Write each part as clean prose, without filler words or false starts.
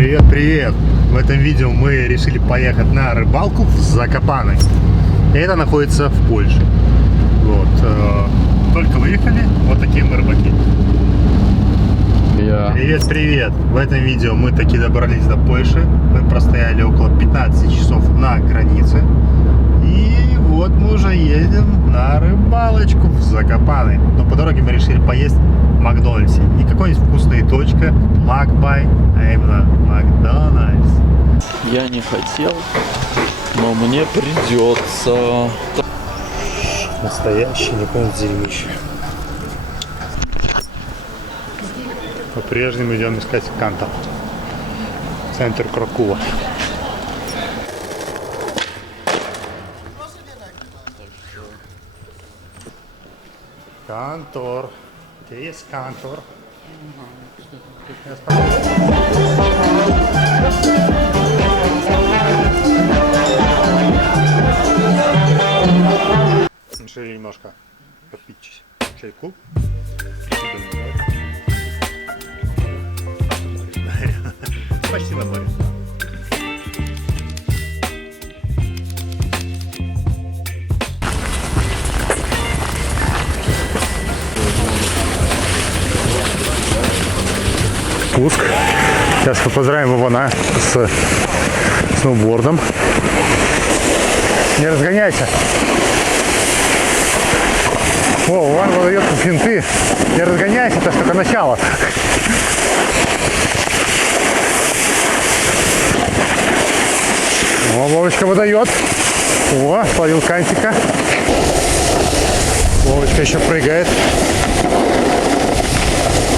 Привет, привет! В этом видео мы решили поехать на рыбалку в Закопаны. И это находится в Польше. Вот. Только выехали, вот такие мы рыбаки. Привет, привет! В этом видео мы таки добрались до Польши. Мы простояли около 15 часов на границе. И вот мы уже едем на рыбалочку в Закопаны. Но по дороге мы решили поесть в Макдональдсе. Не какой-нибудь вкусная точка, Макбай, а именно Макдональдс. Я не хотел, но мне придется. Настоящий японский дерьмище. По-прежнему идем искать Канто. Центр Кракова. Кантор. Где есть Кантор? Решили немножко попить чайку. Спасибо, море. Спуск. Сейчас мы поздравим Ивана с сноубордом. Не разгоняйся. О, Иван выдает финты. Не разгоняйся, это только начало. О, Вовочка выдает. О, словил кантика. Вовочка еще прыгает.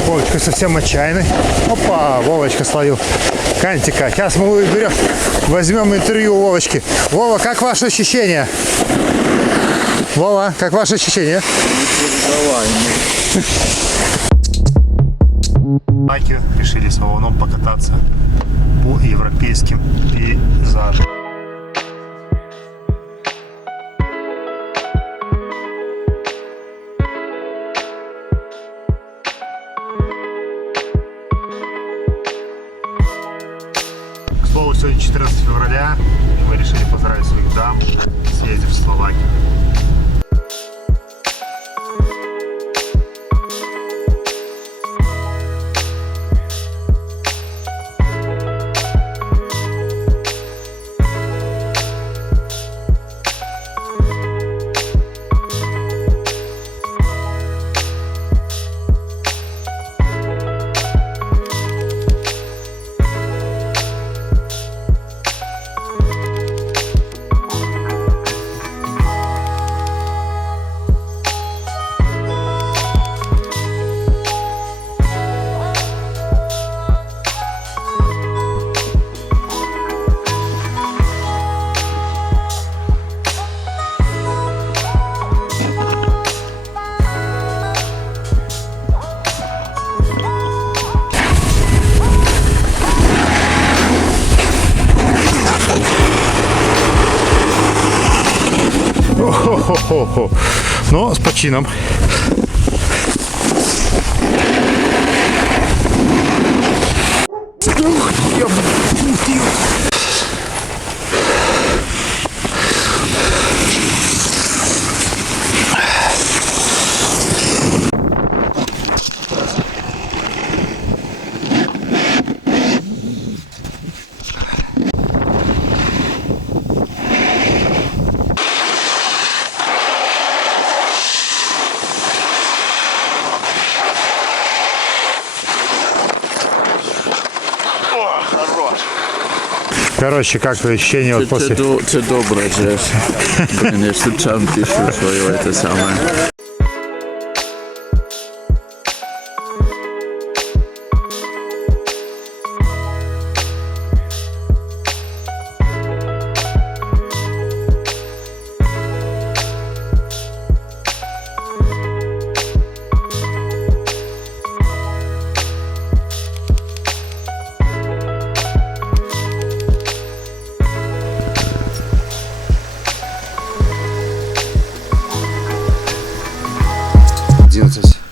Вовочка совсем отчаянный. Опа, Вовочка словил кантика. Сейчас мы возьмем интервью у Вовочки. Вова, как ваши ощущения? Вова, как ваши ощущения? Байки решили с Вованом покататься по европейским пейзажам. К слову, сегодня 14 февраля, и мы решили поздравить своих дам, съездив в Словакию. Хо-хо-хо. Ну, с почином. Короче, как твои ощущения вот после... Ты добрый, Джефф. Блин, я случайно пишу свое это самое.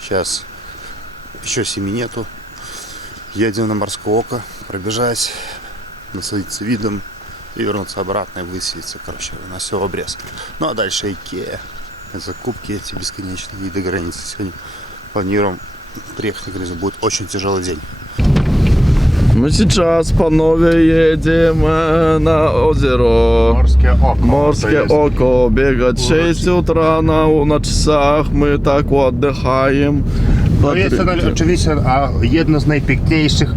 Сейчас еще 7 нету. Едем на Морское Око. пробежать, насладиться видом и вернуться обратно и выселиться, короче, на все в обрез. Ну а дальше Икеа. Закупки эти бесконечные и до границы. Сегодня планируем приехать на границу. Будет очень тяжелый день. Мы сейчас, панове, едем на озеро. Морское око. Морское око. Бегать 6 утра на часах. Мы так отдыхаем. To jest oczywiście jedno z najpiękniejszych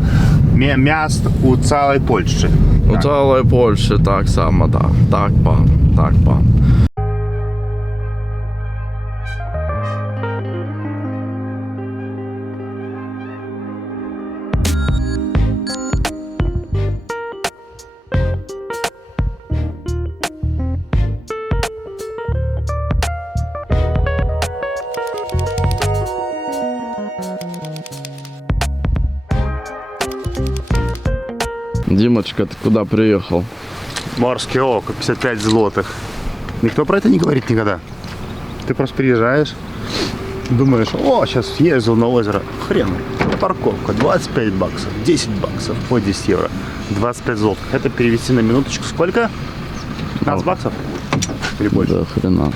miast u całej Polski. У цілої Польщі так само, так. Так, пан. Так, пан. Димочка, ты куда приехал? Морское око, 55 злотых. Никто про это не говорит никогда. Ты просто приезжаешь, думаешь, о, сейчас съездил на озеро. Хрен, парковка, 25 баксов, 10 баксов, ой, 10 евро, 25 злотых. Это перевести на минуточку сколько? 15 баксов? Или больше? Да хрена.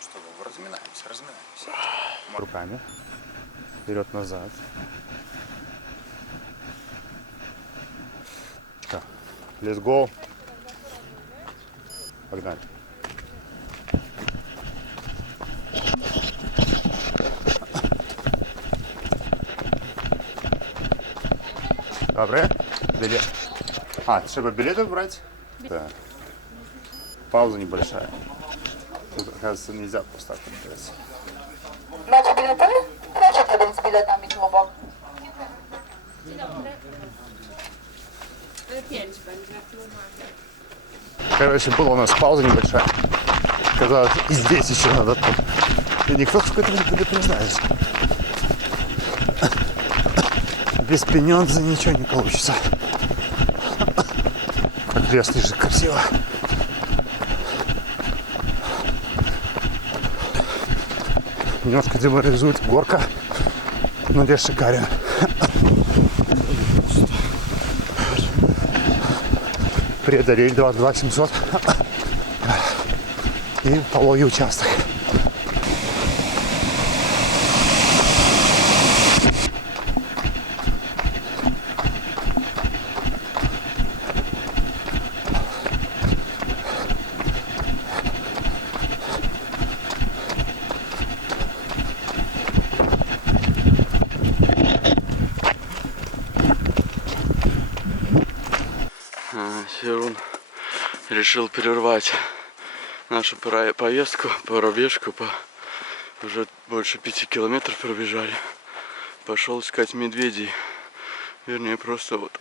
Что, разминаемся. Руками. Вперед-назад. Let's go. Погнали. Добре? Билет. Trzeba билеты брать? Да. Пауза небольшая. Тут, оказывается, нельзя просто так подбираться. Macie bilety? Proszę jeden z biletami tu obok. 5 będzie normalnie. Короче, была у нас пауза небольшая. Казалось, и здесь еще надо тут. И никто какой-то не предупреждает. Без пенёнза ничего не получится. Как лес лежит красиво. Немножко деморализует горка, но лес шикарен. Преодолели 22 700 и пологий участок. Серун решил прервать нашу поездку, пробежку, уже больше 5 километров пробежали. Пошел искать медведей. Вернее, просто вот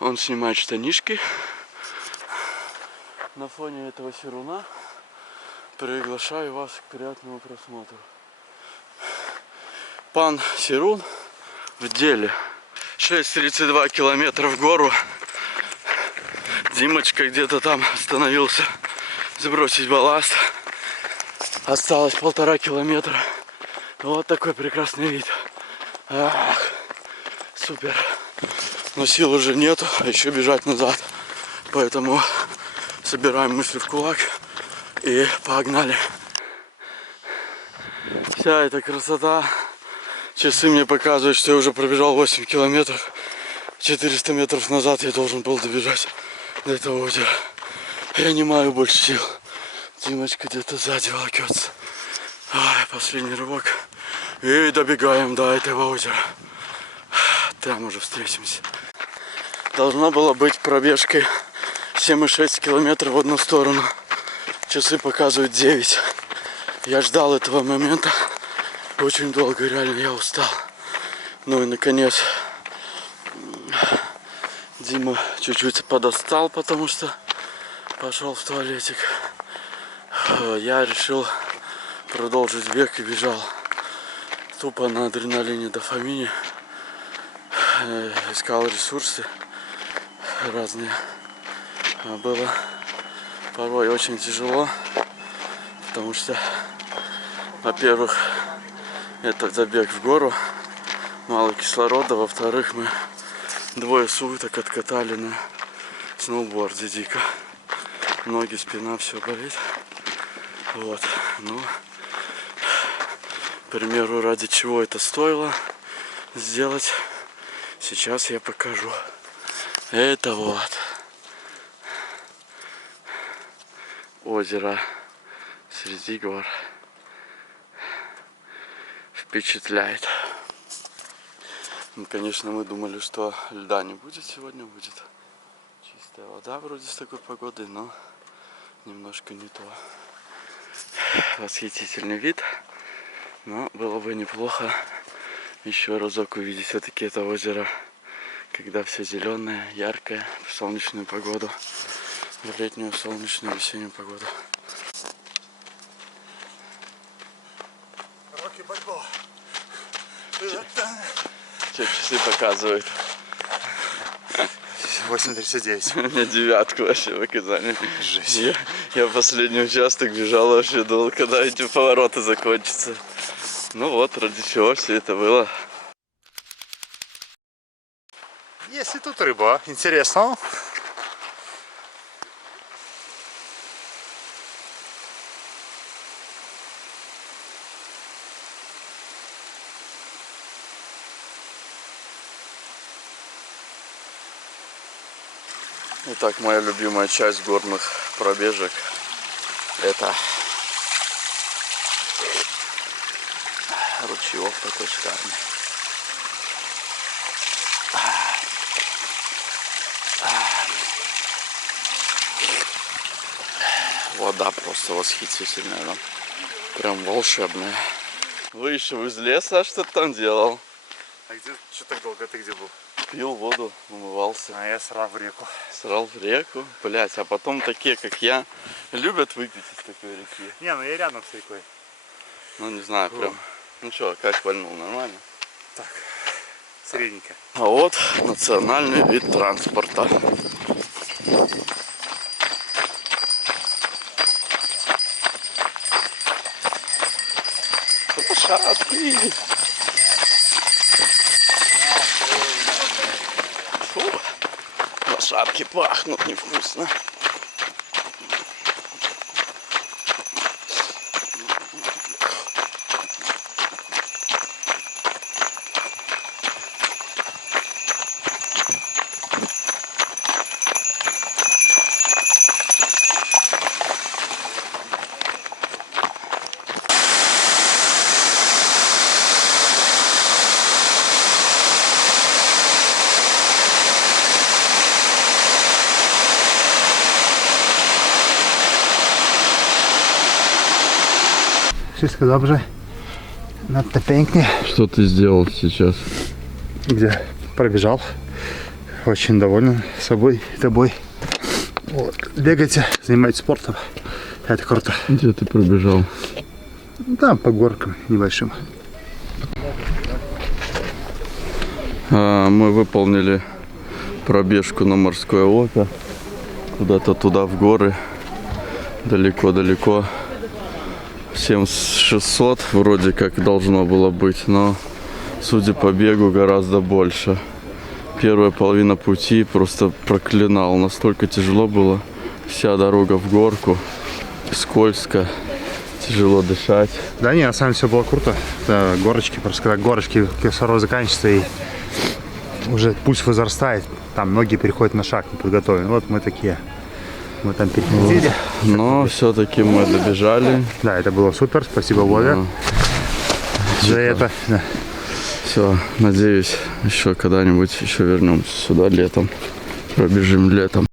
он снимает штанишки. На фоне этого Серуна приглашаю вас к приятному просмотру. Пан Серун в деле. 6,32 километра в гору. Димочка где-то там остановился сбросить балласт. Осталось 1,5 километра. Вот такой прекрасный вид. Ах, супер. Но сил уже нету, а еще бежать назад. Поэтому собираем мысли в кулак и погнали. Вся эта красота. Часы мне показывают, что я уже пробежал 8 километров. 400 метров назад я должен был добежать до этого озера. Я не маю больше сил. Димочка где-то сзади волокется. Последний рывок. И добегаем до этого озера. Там уже встретимся. Должна была быть пробежкой 7,6 километров в одну сторону. Часы показывают 9. Я ждал этого момента очень долго, реально я устал. Ну и наконец Дима чуть-чуть подостал, потому что пошел в туалетик. Я решил продолжить бег и бежал тупо на адреналине, дофамине. Искал ресурсы разные. Было порой очень тяжело, потому что, во-первых, это забег в гору, мало кислорода. Во-вторых, мы 2 суток откатали на сноуборде дико. Ноги, спина, все болит. Вот. Ну, к примеру, ради чего это стоило сделать, сейчас я покажу. Это вот озеро среди гор. Впечатляет. Ну, конечно, мы думали, что льда не будет сегодня, будет чистая вода вроде с такой погодой, но немножко не то. Восхитительный вид, но было бы неплохо еще разок увидеть все-таки это озеро, когда все зеленое, яркое, в солнечную погоду, в летнюю солнечную весеннюю погоду. Рокки Бальбоа. Что часы показывают? 8:39. Мне 9 вообще показали. Жесть. Я в последний участок бежал, вообще думал, когда эти повороты закончатся. Ну вот, ради чего все это было. Есть и тут рыба. Интересно. Итак, моя любимая часть горных пробежек — это ручеек такой шикарный. Вода просто восхитительная, да? Прям волшебная. Вышел из леса, что ты там делал? А где, что так долго, ты где был? Пил воду, умывался. А я срал в реку. Срал в реку, блять, а потом такие, как я, любят выпить из такой реки. Не, ну я рядом с рекой. Ну не знаю, прям. Ну что, как вальнул, нормально? Так, средненько. А вот национальный вид транспорта. Лошадки! Фу, лошадки пахнут невкусно. Wszystko dobrze. Nadto pięknie. Что ты сделал сейчас? Где? Пробежал. Очень доволен собой, тобой. Вот. Бегайте, занимайтесь спортом. Это круто. Где ты пробежал? Там по горкам небольшим. Мы выполнили пробежку на Морское око. Куда-то туда в горы. Далеко-далеко. 7600 вроде как должно было быть, но судя по бегу гораздо больше. Первая половина пути просто проклинал. Настолько тяжело было. Вся дорога в горку. Скользко. Тяжело дышать. Да не, на самом деле все было круто. Это горочки, просто когда горочки, кислород заканчивается и уже пульс возрастает, там ноги переходят на шаг неподготовленные. Вот мы такие. Мы там переходили. Но все-таки мы добежали. Да, это было супер. Спасибо, Вове, за это. Да. Все, надеюсь, еще когда-нибудь еще вернемся сюда летом. Пробежим летом.